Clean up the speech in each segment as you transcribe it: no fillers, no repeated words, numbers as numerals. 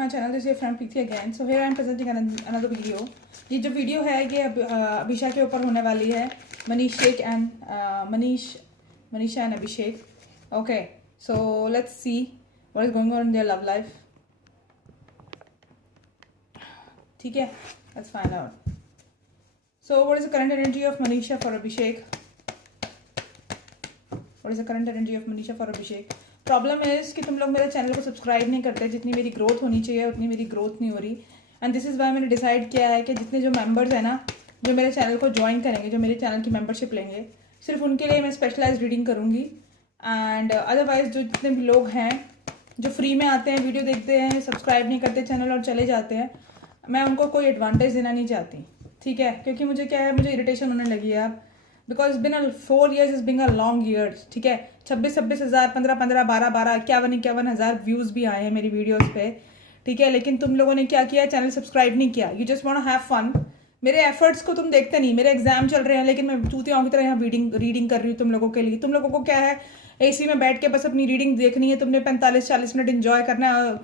my channel. This is your friend Preeti again. So here I am presenting another video. ये जो video है ये अभिषा के ऊपर होने वाली है. Manisha and Abhishek. Okay, so let's see what is going on in their love life. ठीक है, let's find out. So what is the current energy of Manisha for Abhishek? What is the current energy of Manisha for Abhishek? Problem is कि तुम लोग मेरे channel को subscribe नहीं करते. जितनी मेरी ग्रोथ होनी चाहिए उतनी मेरी ग्रोथ नहीं हो रही. एंड दिस इज़ वाई मैंने डिसाइड किया है कि जितने जो मेंबर्स हैं ना, जो मेरे चैनल को ज्वाइन करेंगे, जो मेरे चैनल की मेंबरशिप लेंगे, सिर्फ उनके लिए मैं स्पेशलाइज्ड रीडिंग करूँगी. एंड अदरवाइज जो जितने भी लोग हैं जो फ्री में आते हैं, वीडियो देखते हैं, सब्सक्राइब नहीं करते चैनल और चले जाते हैं, मैं उनको कोई एडवांटेज देना नहीं चाहती. ठीक है, क्योंकि मुझे क्या है, मुझे इरिटेशन होने लगी है अब. Because been 4 years is being a long years. ठीक है, 26 हज़ार, 15 12 51 हज़ार व्यूज़ भी आए हैं मेरी वीडियोस पे. ठीक है, लेकिन तुम लोगों ने क्या किया, चैनल सब्सक्राइब नहीं किया. You just want to have fun. मेरे एफर्ट्स को तुम देखते नहीं. मेरे एग्जाम चल रहे हैं लेकिन मैं चूतियाओं की तरह यहाँ रीडिंग कर रही हूँ तुम लोगों के लिए. तुम लोगों को क्या है, एसी में बैठ के बस अपनी रीडिंग देखनी है. तुमने 45-40 मिनट इंजॉय करना है.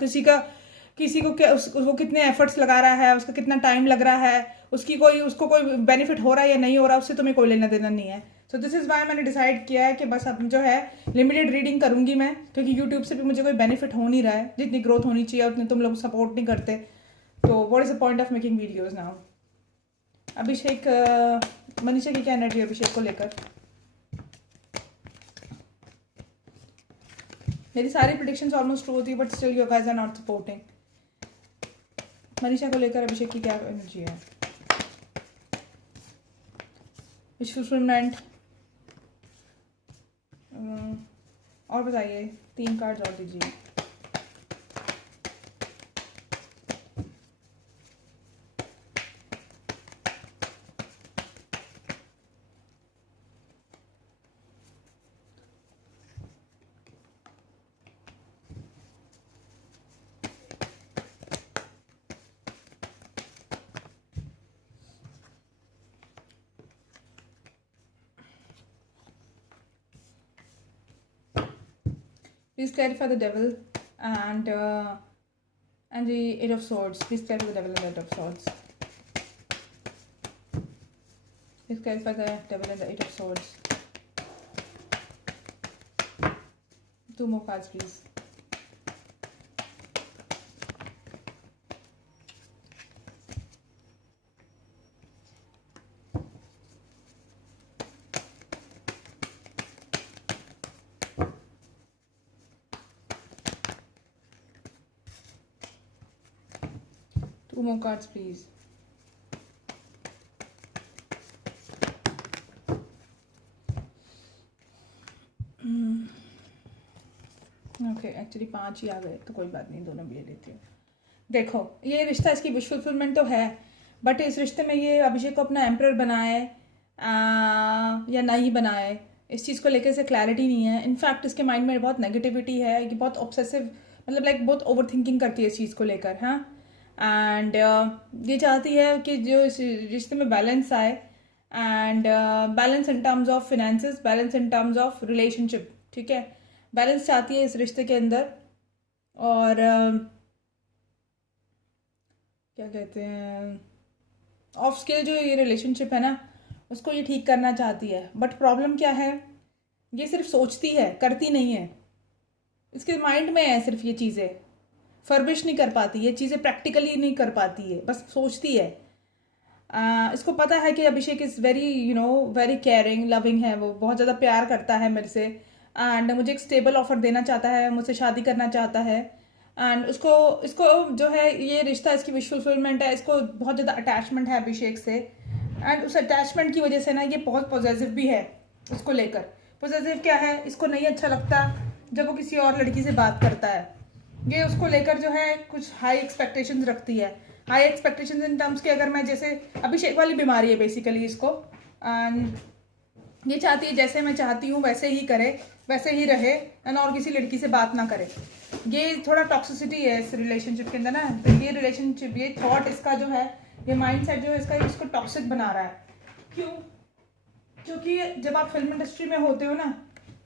किसी को क्या, वो कितने एफर्ट्स लगा रहा है, उसका कितना टाइम लग रहा है, उसको कोई बेनिफिट हो रहा है या नहीं हो रहा, उससे तुम्हें कोई लेना देना नहीं है. सो दिस इज़ वाई मैंने डिसाइड किया है कि बस अब जो है लिमिटेड रीडिंग करूंगी मैं, क्योंकि यूट्यूब से भी मुझे कोई बेनिफिट हो नहीं रहा है. जितनी ग्रोथ होनी चाहिए उतनी तुम लोग सपोर्ट नहीं करते. तो what is the point of making videos now. Abhishek, Manisha की क्या एनर्जी है अभिषेक को लेकर? मेरी सारी प्रेडिक्शंस ऑलमोस्ट ट्रू होती है, but still you guys are not supporting. Manisha को लेकर अभिषेक की क्या एनर्जी है? Wish fulfilment. और बताइए, 3 कार्ड्स और दीजिए. Please clarify the devil and the 8 of swords. Please clarify the devil and the 8 of swords. Please clarify the devil and the 8 of swords. 2 more cards, please. Two more cards, please. Okay, actually 5 ही आ गए तो कोई बात नहीं, दोनों भी ले लेती हूँ. देखो, ये रिश्ता, इसकी विश फुलफिलमेंट तो है, बट इस रिश्ते में ये अभिषेक को अपना एम्परर बनाए या नहीं बनाए, इस चीज़ को लेकर से क्लैरिटी नहीं है. इनफैक्ट इसके माइंड में बहुत नेगेटिविटी है. ये बहुत ऑब्सेसिव, मतलब लाइक बहुत ओवर थिंकिंग करती है इस चीज़ को लेकर. हाँ, एंड ये चाहती है कि जो इस रिश्ते में बैलेंस आए, and balance in terms of finances, balance in terms of relationship. ठीक है, बैलेंस चाहती है इस रिश्ते के अंदर. और क्या कहते हैं, ऑफ स्केल जो ये रिलेशनशिप है ना, उसको ये ठीक करना चाहती है. बट प्रॉब्लम क्या है, ये सिर्फ सोचती है, करती नहीं है. इसके माइंड में है सिर्फ ये चीज़ें, फर्बिश नहीं कर पाती, ये चीज़ें प्रैक्टिकली नहीं कर पाती है, बस सोचती है. इसको पता है कि Abhishek is very very caring, loving है. वो बहुत ज़्यादा प्यार करता है मेरे से, एंड मुझे एक स्टेबल ऑफर देना चाहता है, मुझसे शादी करना चाहता है. एंड इसको जो है ये रिश्ता, इसकी विश फुलफिलमेंट है. इसको बहुत ज़्यादा अटैचमेंट है अभिषेक से, एंड उस अटैचमेंट की वजह से ना ये बहुत पॉजिटिव भी है उसको लेकर. पॉजिटिव क्या है, इसको नहीं अच्छा लगता जब वो किसी और लड़की से बात करता है. ये उसको लेकर जो है कुछ हाई एक्सपेक्टेशंस रखती है. हाई एक्सपेक्टेशंस इन टर्म्स के, अगर मैं जैसे अभिषेक वाली बीमारी है बेसिकली इसको. ये चाहती है जैसे मैं चाहती हूँ वैसे ही करे, वैसे ही रहे, एंड और किसी लड़की से बात ना करे. ये थोड़ा टॉक्सिसिटी है इस रिलेशनशिप के अंदर ना. तो ये रिलेशनशिप, ये थॉट इसका जो है, ये माइंडसेट जो है इसका, इसको टॉक्सिक बना रहा है. क्यों? क्योंकि जब आप फिल्म इंडस्ट्री में होते हो ना,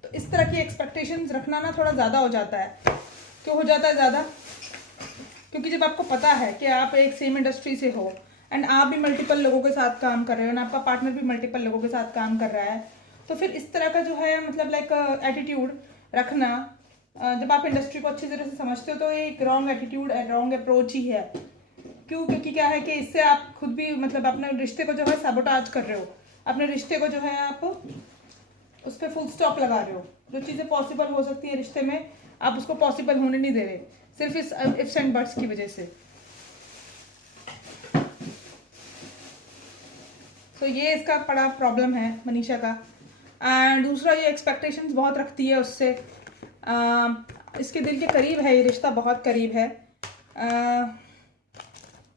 तो इस तरह की एक्सपेक्टेशंस रखना ना थोड़ा ज़्यादा हो जाता है. क्यों हो जाता है ज़्यादा? क्योंकि जब आपको पता है कि आप एक सेम इंडस्ट्री से हो एंड आप भी मल्टीपल लोगों के साथ काम कर रहे हो एंड आपका पार्टनर भी मल्टीपल लोगों के साथ काम कर रहा है, तो फिर इस तरह का जो है मतलब लाइक एटीट्यूड रखना, जब आप इंडस्ट्री को अच्छी तरह से समझते हो तो ये एक रॉन्ग एटीट्यूड रॉन्ग अप्रोच ही है। क्यों? क्योंकि क्या है कि इससे आप खुद भी मतलब अपने रिश्ते को जो है सबोटाज कर रहे हो, अपने रिश्ते को जो है आप उस पर फुल स्टॉप लगा रहे हो। जो चीज़ें पॉसिबल हो सकती है रिश्ते में आप उसको पॉसिबल होने नहीं दे रहे, सिर्फ इस इफ्स एंड बट्स की वजह से। तो ये इसका बड़ा प्रॉब्लम है मनीषा का। एंड दूसरा, ये एक्सपेक्टेशंस बहुत रखती है उससे। इसके दिल के करीब है, ये रिश्ता बहुत करीब है,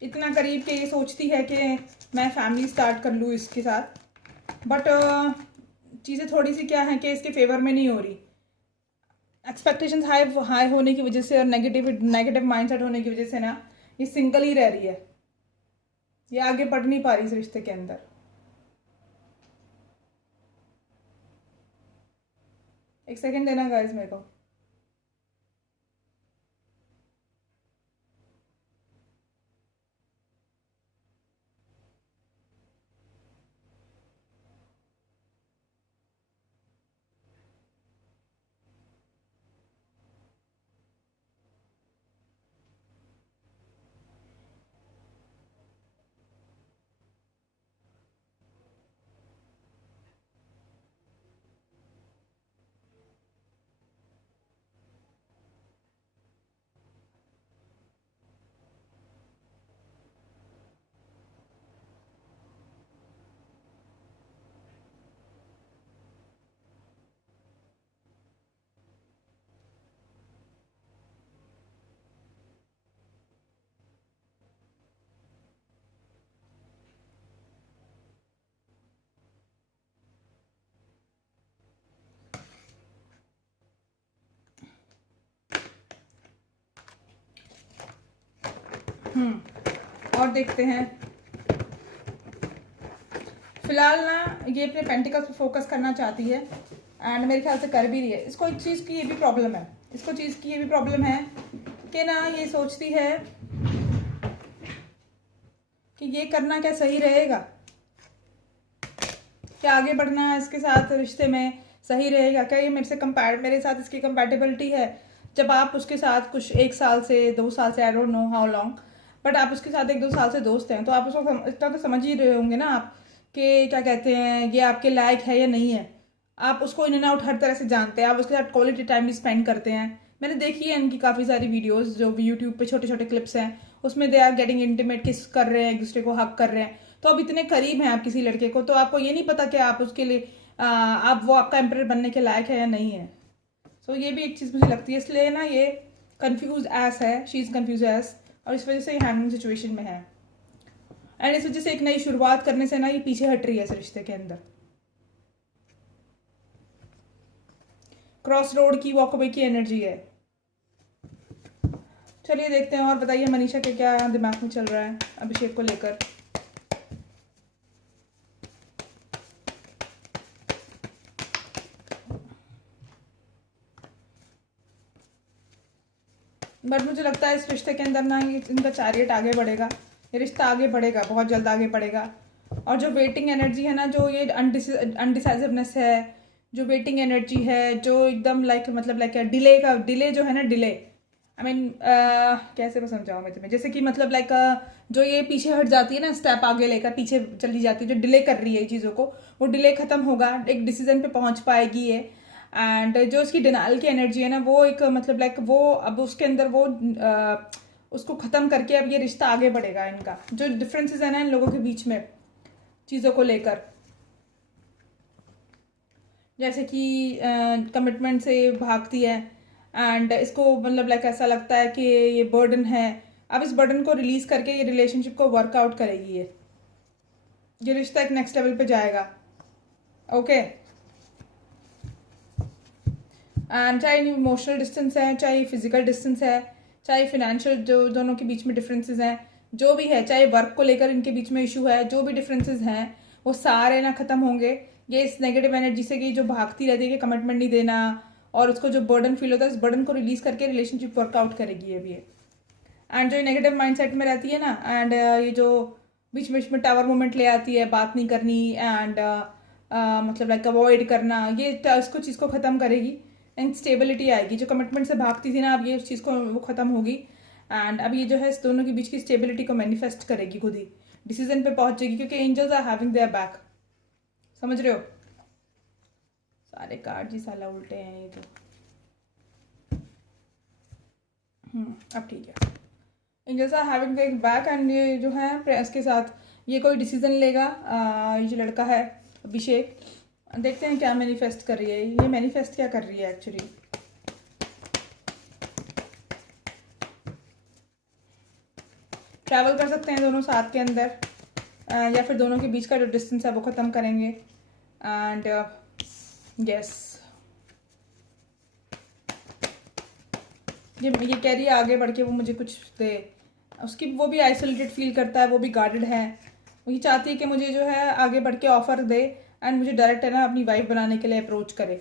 इतना करीब कि ये सोचती है कि मैं फैमिली स्टार्ट कर लूँ इसके साथ, बट चीज़ें थोड़ी सी क्या है कि इसके फेवर में नहीं हो रही। एक्सपेक्टेशंस हाई होने की वजह से और नेगेटिव माइंडसेट होने की वजह से ना ये सिंगल ही रह रही है, ये आगे बढ़ नहीं पा रही इस रिश्ते के अंदर। एक सेकंड देना गाइस मेरे को। और देखते हैं। फिलहाल ना ये अपने पेंटिकल्स पे फोकस करना चाहती है एंड मेरे ख्याल से कर भी रही है। इसको एक चीज़ की ये भी प्रॉब्लम है, कि ना ये सोचती है कि ये करना क्या सही रहेगा, क्या आगे बढ़ना इसके साथ रिश्ते में सही रहेगा, क्या ये मेरे साथ इसकी कंपैटिबिलिटी है। जब आप उसके साथ कुछ 1 साल से 2 साल से, I don't know how long, but आप उसके साथ 1-2 साल से दोस्त हैं, तो आप उसको इतना तो समझ ही रहे होंगे ना आप कि क्या कहते हैं, ये आपके लायक है या नहीं है। आप उसको इन एंड आउट हर तरह से जानते हैं, आप उसके साथ क्वालिटी टाइम भी स्पेंड करते हैं। मैंने देखी है इनकी काफ़ी सारी वीडियोस जो यूट्यूब पे छोटे छोटे क्लिप्स हैं, उसमें दे आर गेटिंग इंटीमेट, किस कर रहे हैं, एक दूसरे को हक कर रहे हैं। तो अब इतने करीब हैं आप किसी लड़के को, तो आपको ये नहीं पता कि आप उसके लिए आप वो आपका एम्पर बनने के लायक है या नहीं है। सो ये भी एक चीज़ मुझे लगती है, इसलिए ना ये कन्फ्यूज एस है, शी इज़ कन्फ्यूज एस, और इस वजह से हैंडलिंग सिचुएशन में है। एंड इस वजह से एक नई शुरुआत करने से ना ये पीछे हट रही है इस रिश्ते के अंदर। क्रॉस रोड की वॉकअवे की एनर्जी है। चलिए देखते हैं और बताइए मनीषा के क्या दिमाग में चल रहा है अभिषेक को लेकर। बट मुझे लगता है इस रिश्ते के अंदर ना ये इनका चैरियट आगे बढ़ेगा, ये रिश्ता आगे बढ़ेगा, बहुत जल्द आगे बढ़ेगा। और जो वेटिंग एनर्जी है ना, जो ये अनडिसाइसिवनेस है, जो वेटिंग एनर्जी है, जो एकदम मतलब डिले जो है ना, डिले, आई मीन कैसे मैं समझाऊँ मैं तुम्हें, जैसे कि मतलब जो ये पीछे हट जाती है ना, स्टेप आगे लेकर पीछे चली जाती है, जो डिले कर रही है चीज़ों को, वो डिले खत्म होगा, एक डिसीजन पे पहुंच पाएगी ये। एंड जो इसकी डिनाइल की एनर्जी है ना, वो एक वो अब उसके अंदर वो उसको ख़त्म करके अब ये रिश्ता आगे बढ़ेगा। इनका जो डिफरेंसेस है ना इन लोगों के बीच में चीज़ों को लेकर, जैसे कि कमिटमेंट से भागती है एंड इसको ऐसा लगता है कि ये बर्डन है, अब इस बर्डन को रिलीज करके ये रिलेशनशिप को वर्कआउट करेगी, ये रिश्ता एक नेक्स्ट लेवल पे जाएगा। ओके एंड चाहे इमोशनल डिस्टेंस है, चाहे फिजिकल डिस्टेंस है, चाहे फिनेंशियल जो दोनों के बीच में डिफरेंसेस हैं, जो भी है, चाहे वर्क को लेकर इनके बीच में इशू है, जो भी डिफरेंसेस हैं वो सारे ना खत्म होंगे। ये इस नेगेटिव एनर्जी से कि जो भागती रहती है कि कमिटमेंट नहीं देना और उसको जो बर्डन फील होता है, इस बर्डन को रिलीज करके रिलेशनशिप वर्कआउट करेगी ये भी है। एंड जो नेगेटिव माइंडसेट में रहती है ना, एंड ये जो बीच बीच में टावर मोमेंट ले आती है, बात नहीं करनी एंड मतलब लाइक अवॉइड करना, ये इसको चीज़ को ख़त्म करेगी एंड स्टेबिलिटी आएगी। जो कमिटमेंट से भागती थी ना, अब ये उस चीज़ को वो ख़त्म होगी एंड अब ये जो है इस दोनों के बीच की स्टेबिलिटी को मैनिफेस्ट करेगी, खुद ही डिसीजन पे पहुंचेगी, क्योंकि angels are having their back. समझ रहे हो? सारे कार्ड जी साला उल्टे हैं ये तो। अब ठीक है। Angels are having their back and ये जो है प्रेस के साथ ये कोई डिसीजन लेगा। ये जो लड़का है अभिषेक, देखते हैं क्या मैनिफेस्ट कर रही है ये, मैनिफेस्ट क्या कर रही है एक्चुअली। ट्रैवल कर सकते हैं दोनों साथ के अंदर, या फिर दोनों के बीच का जो डिस्टेंस है वो ख़त्म करेंगे एंड यस ये कह रही है आगे बढ़ के वो मुझे कुछ दे। उसकी वो भी आइसोलेटेड फील करता है, वो भी गार्डेड है, वो ये चाहती है कि मुझे जो है आगे बढ़ के ऑफर दे एंड मुझे डायरेक्ट है ना अपनी वाइफ बनाने के लिए अप्रोच करे।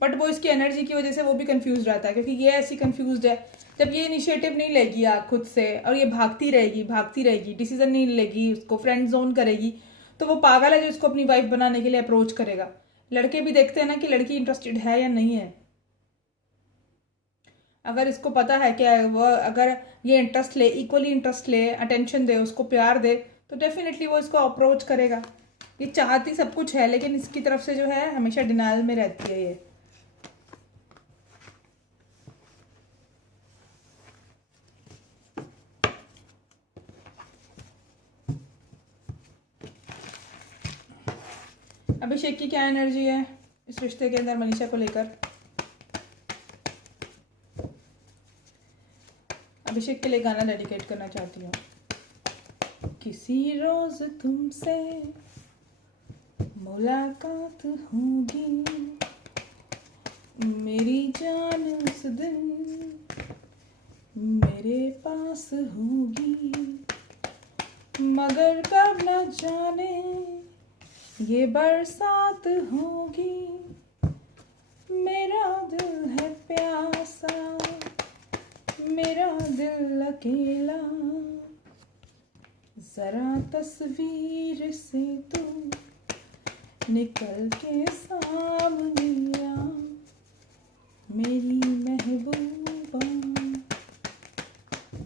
बट वो इसकी एनर्जी की वजह से वो भी कंफ्यूज रहता है, क्योंकि ये ऐसी कंफ्यूज है, जब ये इनिशिएटिव नहीं लेगी खुद से और ये भागती रहेगी, डिसीजन नहीं लेगी, उसको फ्रेंड जोन करेगी, तो वो पागल है जो इसको अपनी वाइफ बनाने के लिए अप्रोच करेगा। लड़के भी देखते हैं ना कि लड़की इंटरेस्टेड है या नहीं है। अगर इसको पता है कि वो अगर ये इंटरेस्ट ले, इक्वली इंटरेस्ट ले, अटेंशन दे, उसको प्यार दे, तो डेफिनेटली वो इसको अप्रोच करेगा। ये चाहती सब कुछ है, लेकिन इसकी तरफ से जो है हमेशा डिनायल में रहती है ये। अभिषेक की क्या एनर्जी है इस रिश्ते के अंदर मनीषा को लेकर? अभिषेक के लिए गाना डेडिकेट करना चाहती हूँ। किसी रोज तुमसे मुलाकात होगी, मेरी जान उस दिन मेरे पास होगी, मगर कब न जाने ये बरसात होगी, मेरा दिल है प्यासा, मेरा दिल अकेला, जरा तस्वीर से तू निकल के सामने आ, मेरी महबूबा,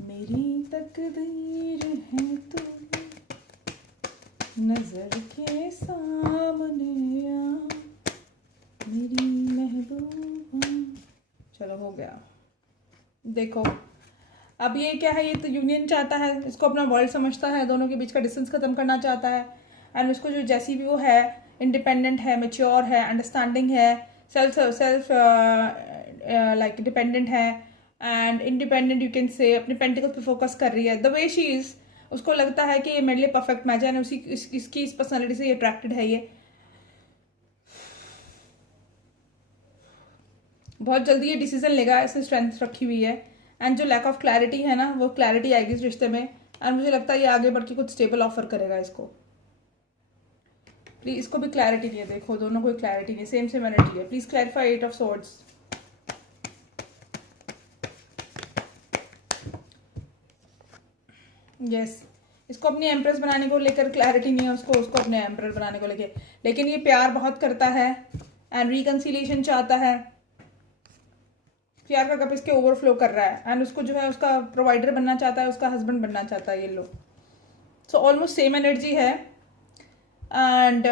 मेरी तकदीर है तू, नजर के सामने आ, मेरी महबूबा। चलो हो गया। देखो अब ये क्या है, ये तो यूनियन चाहता है, इसको अपना वर्ल्ड समझता है, दोनों के बीच का डिस्टेंस खत्म करना चाहता है एंड उसको जो जैसी भी वो है, इंडिपेंडेंट है, मैच्योर है, अंडरस्टैंडिंग है, सेल्फ लाइक डिपेंडेंट है and independent, you can say अपने पेंटिकल्स पे फोकस कर रही है। द वे शी इज, उसको लगता है कि ये मेरे लिए परफेक्ट मैच है, उसी इसकी इस पर्सनैलिटी से ये अट्रैक्टेड है। ये बहुत जल्दी ये डिसीजन लेगा, ऐसे स्ट्रेंथ रखी हुई है एंड जो लैक ऑफ क्लैरिटी है ना, वो क्लैरिटी आएगी इस रिश्ते में एंड मुझे लगता है ये आगे बढ़ के कुछ स्टेबल ऑफर करेगा इसको। प्लीज इसको भी क्लैरिटी नहीं है, देखो दोनों को क्लैरिटी नहीं, सेम एनर्जी है। Please clarify 8 of swords. Yes, इसको अपनी एम्प्रेस बनाने को लेकर क्लैरिटी नहीं है, उसको अपने एम्प्रेस बनाने को लेकर, लेकिन ये प्यार बहुत करता है एंड रिकंसिलिएशन चाहता है। प्यार का कप इसके ओवरफ्लो कर रहा है एंड उसको जो है उसका प्रोवाइडर बनना चाहता है, उसका हस्बैंड बनना चाहता है ये लोग। सो ऑलमोस्ट सेम एनर्जी है एंड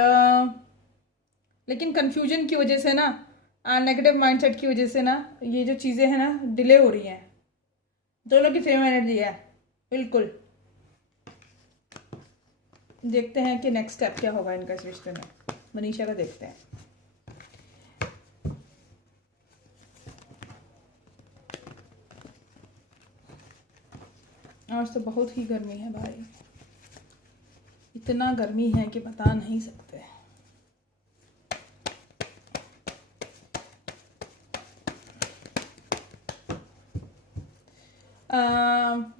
लेकिन कंफ्यूजन की वजह से ना, नेगेटिव माइंडसेट की वजह से ना, ये जो चीज़ें हैं ना डिले हो रही हैं। दोनों की सेम एनर्जी है बिल्कुल। देखते हैं कि नेक्स्ट स्टेप क्या होगा इनका इस रिश्ते में। मनीषा का देखते हैं। आज तो बहुत ही गर्मी है भाई, इतना गर्मी है कि बता नहीं सकते।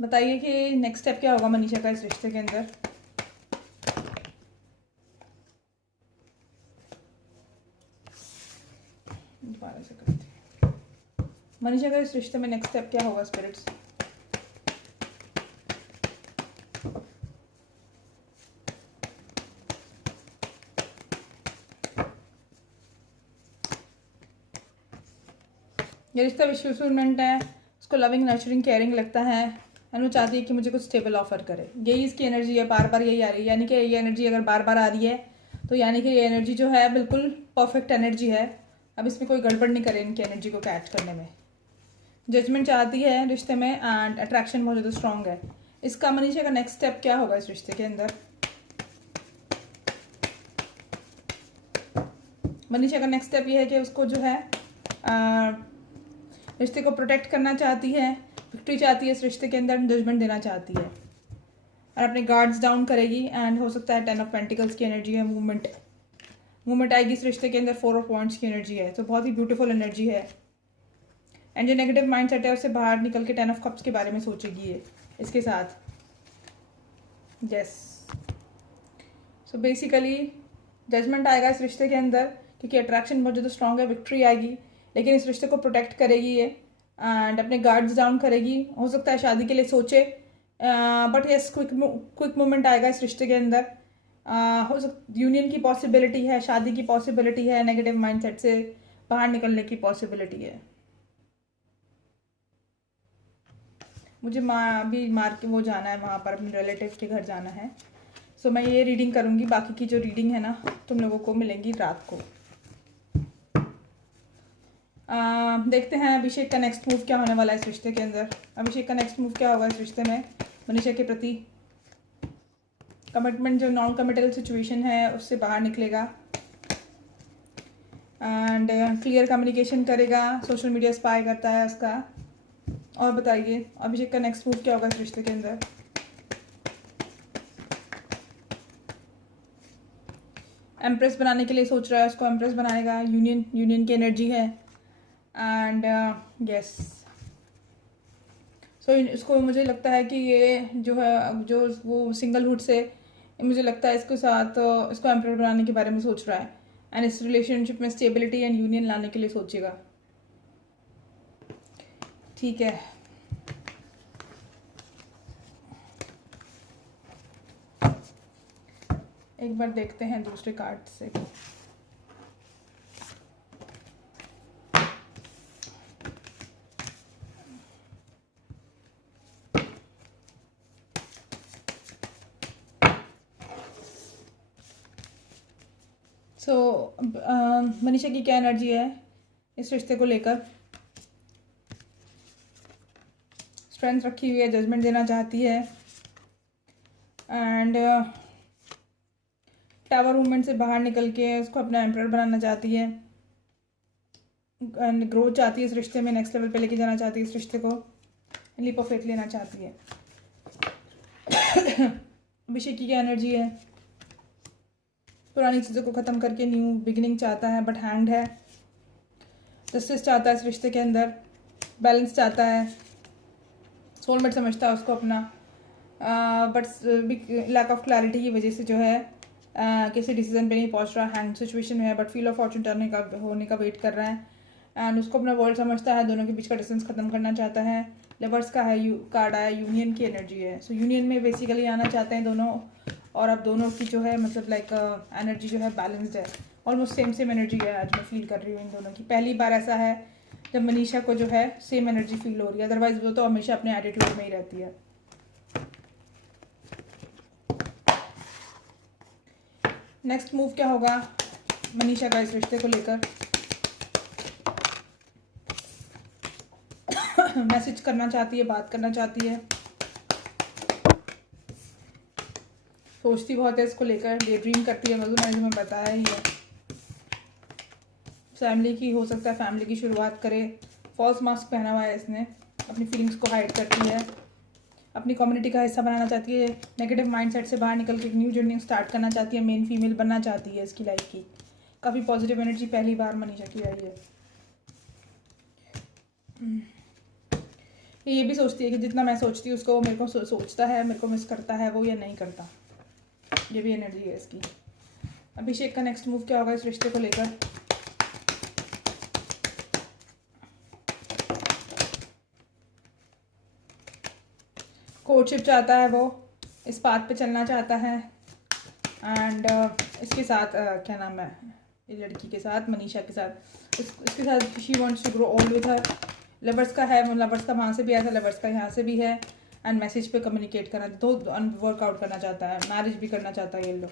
बताइए कि नेक्स्ट स्टेप क्या होगा मनीषा का इस रिश्ते के अंदर। दोबारा से करते हैं। मनीषा का इस रिश्ते में नेक्स्ट स्टेप क्या होगा स्पिरिट्स। ये रिश्ता विश्वसनीय है, उसको लविंग नर्चरिंग केयरिंग लगता है एंड वो चाहती है कि मुझे कुछ स्टेबल ऑफर करे। यही इसकी एनर्जी है, बार बार यही आ रही है। यानी कि ये एनर्जी अगर बार बार आ रही है तो यानी कि ये एनर्जी जो है बिल्कुल परफेक्ट एनर्जी है। अब इसमें कोई गड़बड़ नहीं करे इनकी एनर्जी को कैच करने में। जजमेंट चाहती है रिश्ते में एंड अट्रैक्शन बहुत ज़्यादा स्ट्रॉन्ग है। इसका मनीषा का नेक्स्ट स्टेप क्या होगा इस रिश्ते के अंदर? मनीषा का नेक्स्ट स्टेप ये है कि उसको जो है रिश्ते को प्रोटेक्ट करना चाहती है, विक्ट्री चाहती है इस रिश्ते के अंदर, जजमेंट देना चाहती है और अपने गार्ड्स डाउन करेगी। एंड हो सकता है 10 ऑफ पेंटिकल्स की एनर्जी है, मूवमेंट आएगी इस रिश्ते के अंदर। 4 ऑफ वॉन्ड्स की एनर्जी है, तो बहुत ही ब्यूटीफुल एनर्जी है। एंड जो नेगेटिव माइंडसेट है उससे बाहर निकल के 10 ऑफ कप्स के बारे में सोचेगी ये इसके साथ। यस, सो बेसिकली जजमेंट आएगा इस रिश्ते के अंदर क्योंकि अट्रैक्शन बहुत ज़्यादा स्ट्रॉन्ग है, विक्ट्री आएगी, लेकिन इस रिश्ते को प्रोटेक्ट करेगी ये एंड अपने गार्ड्स डाउन करेगी। हो सकता है शादी के लिए सोचे, बट यस क्विक मूवमेंट आएगा इस रिश्ते के अंदर। हो सकता यूनियन की पॉसिबिलिटी है, शादी की पॉसिबिलिटी है, नेगेटिव माइंडसेट से बाहर निकलने की पॉसिबिलिटी है। मुझे अभी मार के वो जाना है, वहाँ पर अपने रिलेटिव के घर जाना है। सो मैं ये रीडिंग करूँगी, बाकी की जो रीडिंग है ना तुम लोगों को मिलेंगी रात को। देखते हैं अभिषेक का नेक्स्ट मूव क्या होने वाला है इस रिश्ते के अंदर। अभिषेक का नेक्स्ट मूव क्या होगा इस रिश्ते में मनीषा के प्रति? कमिटमेंट, जो नॉन कमिटल सिचुएशन है उससे बाहर निकलेगा एंड क्लियर कम्युनिकेशन करेगा। सोशल मीडिया स्पाई करता है उसका। और बताइए अभिषेक का नेक्स्ट मूव क्या होगा इस रिश्ते के अंदर? एम्प्रेस बनाने के लिए सोच रहा है, उसको एम्प्रेस बनाएगा। यूनियन की एनर्जी है एंड यस, सो इसको मुझे लगता है कि ये जो है जो वो सिंगलहुड से मुझे लगता है इसके साथ इसको एम्प्रेस बनाने के बारे में सोच रहा है एंड इस रिलेशनशिप में स्टेबिलिटी एंड यूनियन लाने के लिए सोचेगा। ठीक है, एक बार देखते हैं दूसरे कार्ड से। सो मनीषा की क्या एनर्जी है इस रिश्ते को लेकर? स्ट्रेंथ रखी हुई है, जजमेंट देना चाहती है एंड टावर मूवमेंट से बाहर निकल के उसको अपना एम्परर बनाना चाहती है एंड ग्रोथ चाहती है इस रिश्ते में, नेक्स्ट लेवल पे लेके जाना चाहती है इस रिश्ते को, लीप ऑफ फेथ लेना चाहती है। अभिषेक की क्या एनर्जी है? पुरानी चीज़ों को ख़त्म करके न्यू बिगिनिंग चाहता है, बट हैंग्ड है। जस्टिस चाहता है इस रिश्ते के अंदर, बैलेंस चाहता है, सोलमेट समझता है उसको अपना, बट लैक ऑफ क्लैरिटी की वजह से जो है किसी डिसीजन पे नहीं पहुंच रहा, हैंग सिचुएशन में है, but feel of Fortune turn होने का वेट कर रहा है एंड उसको अपना वर्ल्ड समझता है, दोनों के बीच का डिस्टेंस खत्म करना चाहता है। लवर्स का है कार्ड आया, यूनियन की एनर्जी है। सो यूनियन में बेसिकली आना चाहते हैं दोनों और अब दोनों की जो है मतलब लाइक एनर्जी जो है बैलेंस्ड है, ऑलमोस्ट सेम एनर्जी है आज मैं फील कर रही हूँ इन दोनों की। पहली बार ऐसा है जब मनीषा को जो है सेम एनर्जी फील हो रही है, अदरवाइज वो तो हमेशा अपने एटीट्यूड में ही रहती है। नेक्स्ट मूव क्या होगा मनीषा का इस रिश्ते को लेकर? मैसेज करना चाहती है, बात करना चाहती है, सोचती बहुत है इसको लेकर, डे ड्रीम करती है, मैंने तुम्हें बताया ही है। फैमिली की हो सकता है, फैमिली की शुरुआत करे। फॉल्स मास्क पहना हुआ है इसने, अपनी फीलिंग्स को हाइड करती है, अपनी कम्युनिटी का हिस्सा बनाना चाहती है, नेगेटिव माइंडसेट से बाहर निकल के एक न्यू जर्नी स्टार्ट करना चाहती है, मेन फीमेल बनना चाहती है इसकी लाइफ की। काफ़ी पॉजिटिव एनर्जी पहली बार मनीषा की आई है। ये भी सोचती है कि जितना मैं सोचती हूँ उसको वो मेरे को सोचता है, मेरे को मिस करता है वो या नहीं करता। ये भी एनर्जी है इसकी। अभिषेक का नेक्स्ट मूव क्या होगा इस रिश्ते को लेकर? कोर्टशिप चाहता है वो, इस बात पे चलना चाहता है एंड इसके साथ क्या नाम है, ये लड़की के साथ, मनीषा के साथ। इसके साथ she wants to grow old with her. Lovers का है, लवर्स का वहाँ से भी आया था, लवर्स का यहाँ से भी है। एंड मैसेज पे कम्युनिकेट करना, दो वर्कआउट करना चाहता है, मैरिज भी करना चाहता है ये लोग।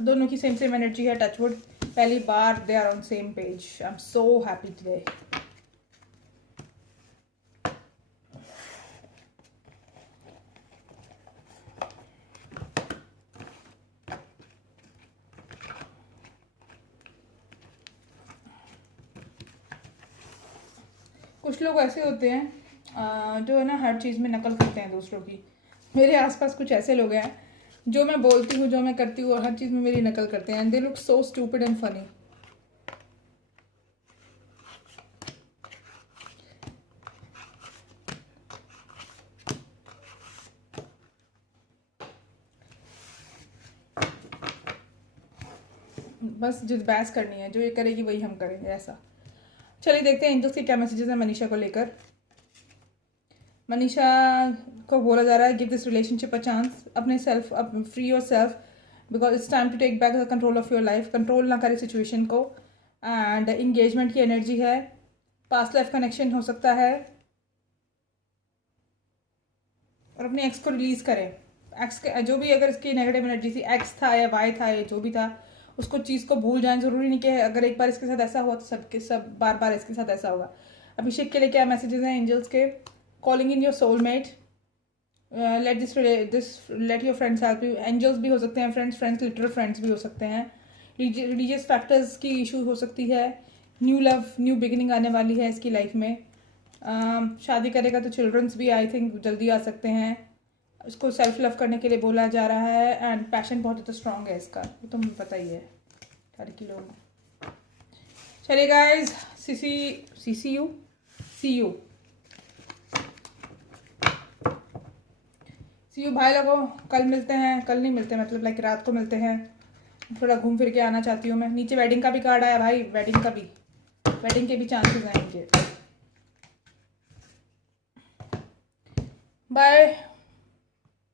दोनों की सेम सेम एनर्जी है, टचवुड। पहली बार they are on same page. I am so happy today. कुछ लोग ऐसे होते हैं जो है ना हर चीज़ में नकल करते हैं दूसरों की। मेरे आसपास कुछ ऐसे लोग हैं जो मैं बोलती हूँ, जो मैं करती हूँ, हर चीज़ में मेरी नकल करते हैं। And they look so stupid and funny. बस जिद बहस करनी है, जो ये करेगी वही हम करेंगे, ऐसा। चलिए देखते हैं एंजल्स के क्या मैसेजेस हैं मनीषा को लेकर। मनीषा को बोला जा रहा है give this relationship a chance, अपने self, free your self, because it's time to take back the control of your life. Control ना करे सिचुएशन को। एंड इंगेजमेंट की एनर्जी है, पास्ट लाइफ कनेक्शन हो सकता है। और अपने एक्स को रिलीज करें। एक्स के जो भी अगर इसकी नेगेटिव एनर्जी थी, एक्स था या वाई था, या जो भी था, उसको चीज़ को भूल जाएं। ज़रूरी नहीं कि अगर एक बार इसके साथ ऐसा हुआ तो सब बार बार इसके साथ ऐसा होगा। अभिषेक के लिए क्या मैसेजेस हैं एंजल्स के? Calling in your soulmate, let your friends help you. Angels भी हो सकते हैं फ्रेंड्स लिटरल फ्रेंड्स भी हो सकते हैं। रिलीजियस फैक्टर्स की इशू हो सकती है। न्यू लव, न्यू बिगिनिंग आने वाली है इसकी लाइफ में। शादी करेगा तो चिल्ड्रंस भी आई थिंक जल्दी आ सकते हैं। उसको सेल्फ लव करने के लिए बोला जा रहा है। एंड पैशन बहुत ज़्यादा स्ट्रॉन्ग है इसका, ये तो मुझे पता ही है हर किलो में। चलिए गाइज, सी यू भाई लोगों। कल मिलते हैं, कल नहीं मिलते मतलब लाइक रात को मिलते हैं। थोड़ा घूम फिर के आना चाहती हूँ मैं। नीचे वेडिंग का भी कार्ड आया भाई, वेडिंग के भी चांसेस आएंगे। बाय।